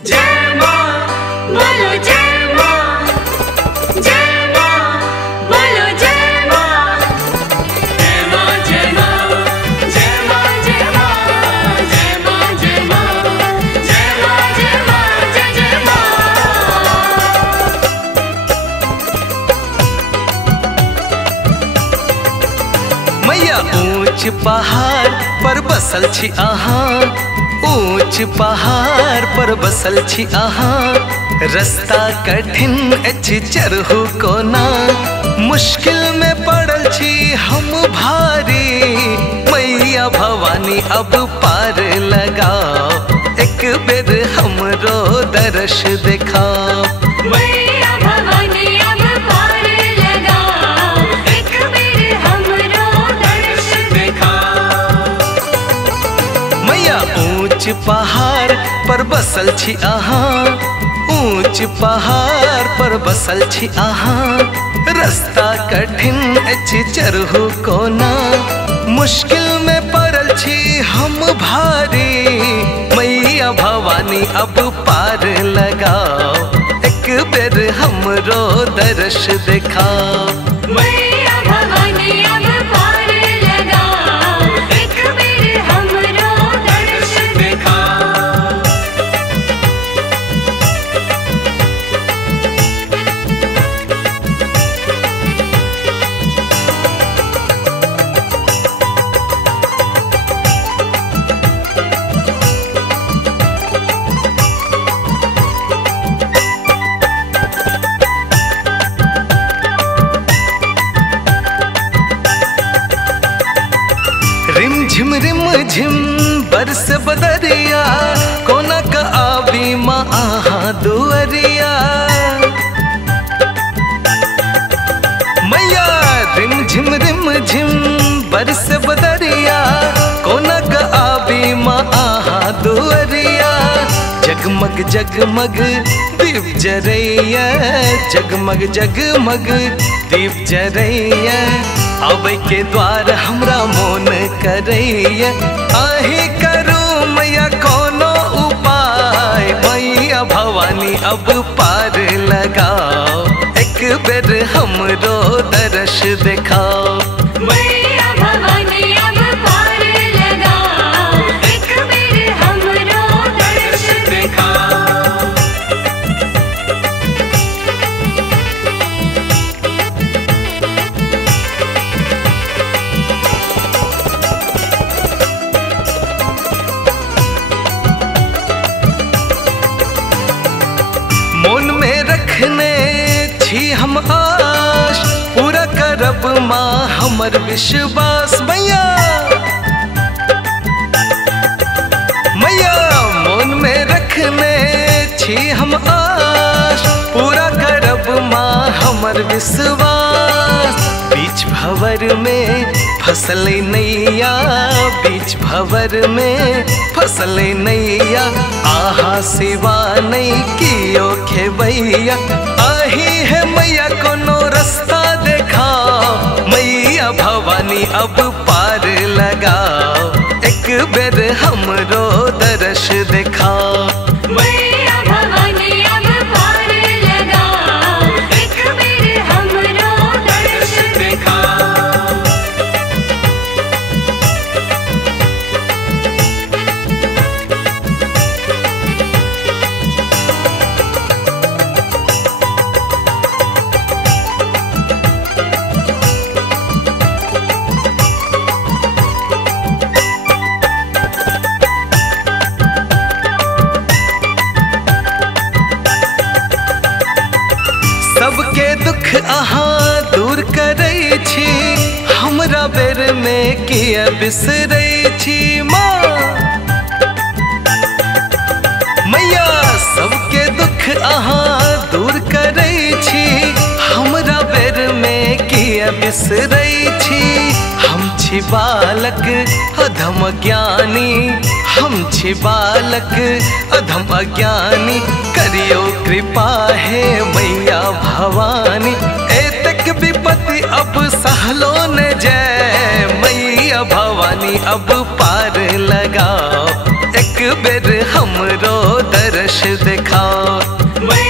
जय माँ बोलो जय माँ, जय माँ बोलो जय माँ, जय माँ जय माँ, जय माँ जय माँ, जय माँ जय माँ, जय माँ जय माँ, जय जय माँ। मैया ऊंच पहाड़ पर बसल छी अहाँ, ऊंच पहाड़ पर बसल छी अहाँ। रास्ता कठिन अछि चढ़ू कोना, मुश्किल में पड़ल छी हम भारी। मैया भवानी अब पार लगाओ, एक बेर हमरो दर्श दिखाओ। मैया भवानी अब पार लगाओ, एक बेर हमरो दर्श दिखाओ। मैया ऊंच पहाड़ पर बसल छी अहाँ, ऊंच पहाड़ पर बसल छी अहाँ। रास्ता कठिन अछि चढ़ू कोना, मुश्किल में पड़ल छी हम भारी। मैया भवानी अब पार लगाओ, एक बेर हमरो दर्श दिखाओ। मैया भवानी अब पार लगाओ, एक बेर हमरो दर्श दिखाओ। रिम झिम बरस बदरिया, कोना का आवी माँ आहा दुअरिया। मैया रिम झिम बरस बदरिया, कोना का आवी माँ आहा दुअरिया। जगमग जगमग दीप जरैया, जगमग जगमग दीप जरैया। आबै के द्वार हमरा मोन करैया, आही करू मैया कोनो उपाय। मैया भवानी अब पार लगाओ, एक बेर हमरो दर्श दिखाओ। मैया भवानी अब पार लगाओ, एक बेर हमरो दर्श दिखाओ। मोन में रखने छी हम आश, पूरा करब माँ हमर विश्वास। मैया मैया मोन में रखने छी हम आश, पूरा करब माँ हमर विश्वास। बीच भंवर में फसल नैया, बीच भंवर में फसल नैया। आहा सिवा नहीं कियो खेबैया, आही है मैया कोनो रास्ता दिखाओ। मैया भवानी अब पार लगाओ, एक बेर हमरो दर्श दिखाओ। मैया भवानी अब पार लगाओ, एक बेर हमरो दर्श दिखाओ। सबके दुख अहाँ दूर करै छी, हमरा बेर में किया बिसरै छी माँ। मैया सबके दुख अहाँ दूर करै छी, हमरा बेर में किया बिसरै छी। हम छी बालक अधम ज्ञानी, हम छी बालक अधम अज्ञानी। करियो कृपा है मैया भवानी, एतक विपत्ति अब सहलो न जय। मैया भवानी अब पार लगाओ, एक बेर हमरो दर्श दर्श दिखाओ।